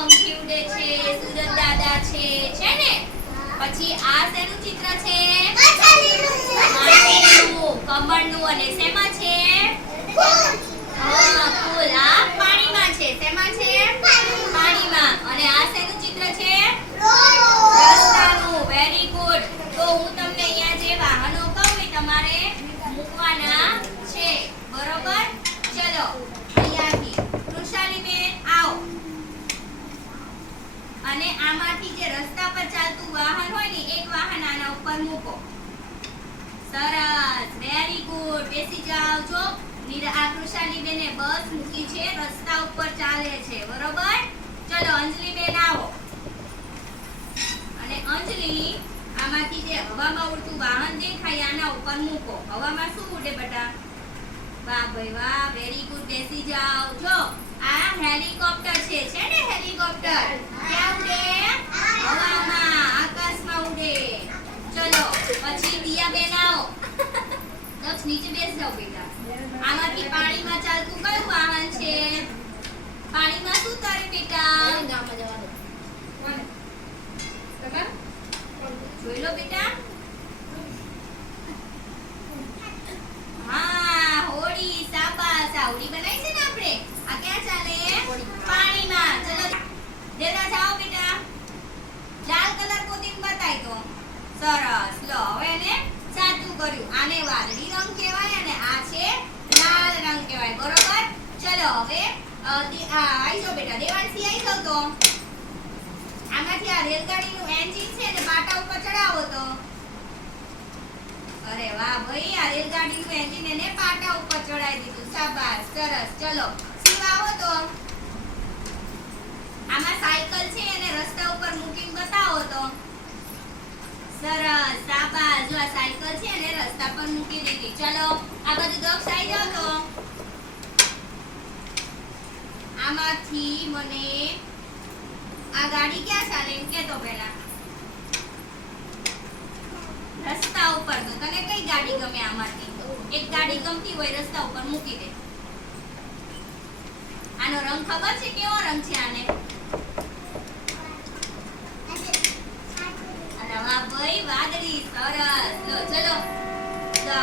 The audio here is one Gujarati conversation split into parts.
પંખી છે સુરત દાદા છે છે ને? પછી આ શેનું ચિત્ર છે? અને આમાંથી જે રસ્તા પર ચાલતું વાહન હોય ને, એક વાહન આના ઉપર મૂકો. સરસ વેરી ગુડ બેસી જાઓ છો નીરા કૃષાલીબેને બસ મૂકી છે, રસ્તા ઉપર ચાલે છે, બરોબર? ચલો, અંજલિબેન આવો. અને અંજલિ, આમાંથી જે હવામાં ઉડતું વાહન દેખાય, આના ઉપર મૂકો. હવામાં શું ઉડે બટા? વાહ ભાઈ વાહ વેરી ગુડ બેસી જાઓ, જો. આ હેલિકોપ્ટર છે છે ને હેલિકોપ્ટર? ક્યાં ઉડે? હવામાં આકાશમાં ઉડે. ચલો પછી દિયા બેન આવો દક્ષ નીચે બેસ જાઓ બેટા. આમાંથી પાણીમાં ચાલતું કયું વાહન છે? પાણીમાં શું તરે બેટા? જોઈ લો બેટા હા હોડી સાબાસ આ હોડી બનાવી છે ને આપણે આ ક્યાં ચાલે પાણીમાં ચલો દેરા જાઓ બેટા લાલ કલર પોતીને બતાય તો સરસ લો હવે એને સાચું કર્યું. આને વાદળી રંગ કહેવાય અને આ છે લાલ રંગ કહેવાય. બરોબર? ચલો હવે આઈ જાઓ બેટા. દેવાંશી આઈ જાઓ તો. આમાંથી આ રેલગાડીનું એન્જિન છે ને પાટા ઉપર ચડાવો તો. અરે વાહ ભાઈ, આ રેલગાડીનું એન્જિન એને પાટા ઉપર ચડાવી દીધું. શાબાશ, સરસ. ચલો સીવાવો તો. આમાં સાયકલ છે એને રસ્તા ઉપર મૂકીને બતાવો તો. આ ગાડી ક્યાં ચાલે એમ પહેલા. રસ્તા ઉપર તો તને કઈ ગાડી ગમે આમાંથી? એક ગાડી ગમતી હોય, રસ્તા ઉપર મૂકી દે. આનો રંગ ખબર છે? કેવો રંગ છે આને અરે વાહ ભાઈ વાદળી સરસ લો ચલો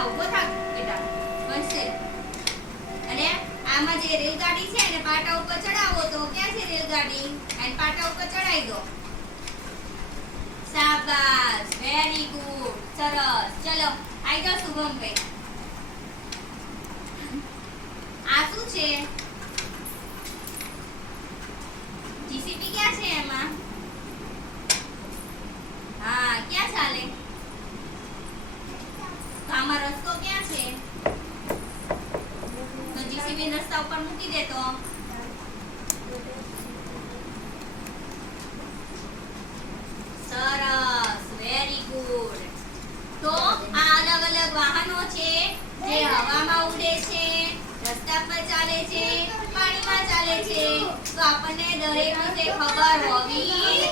ઊભો થાક, બેટા. બનશે અને આમાં જે રેલગાડી છે એને પાટા ઉપર ચડાવો તો ક્યાં છે રેલગાડી? અને પાટા ઉપર ચડાવી દો. શાબાશ વેરી ગુડ સરસ. ચલો, આઈ જાઓ શુભમભાઈ આ શું છે જીસીબી ક્યાં છે એમાં હા ક્યાં ચાલે તો તો સરસ આ અલગ અલગ વાહનો છે હવામાં ઉડે છે, રસ્તા પર ચાલે છે, પાણીમાં ચાલે છે. તો આપણને દરેક વિશે ખબર હોવી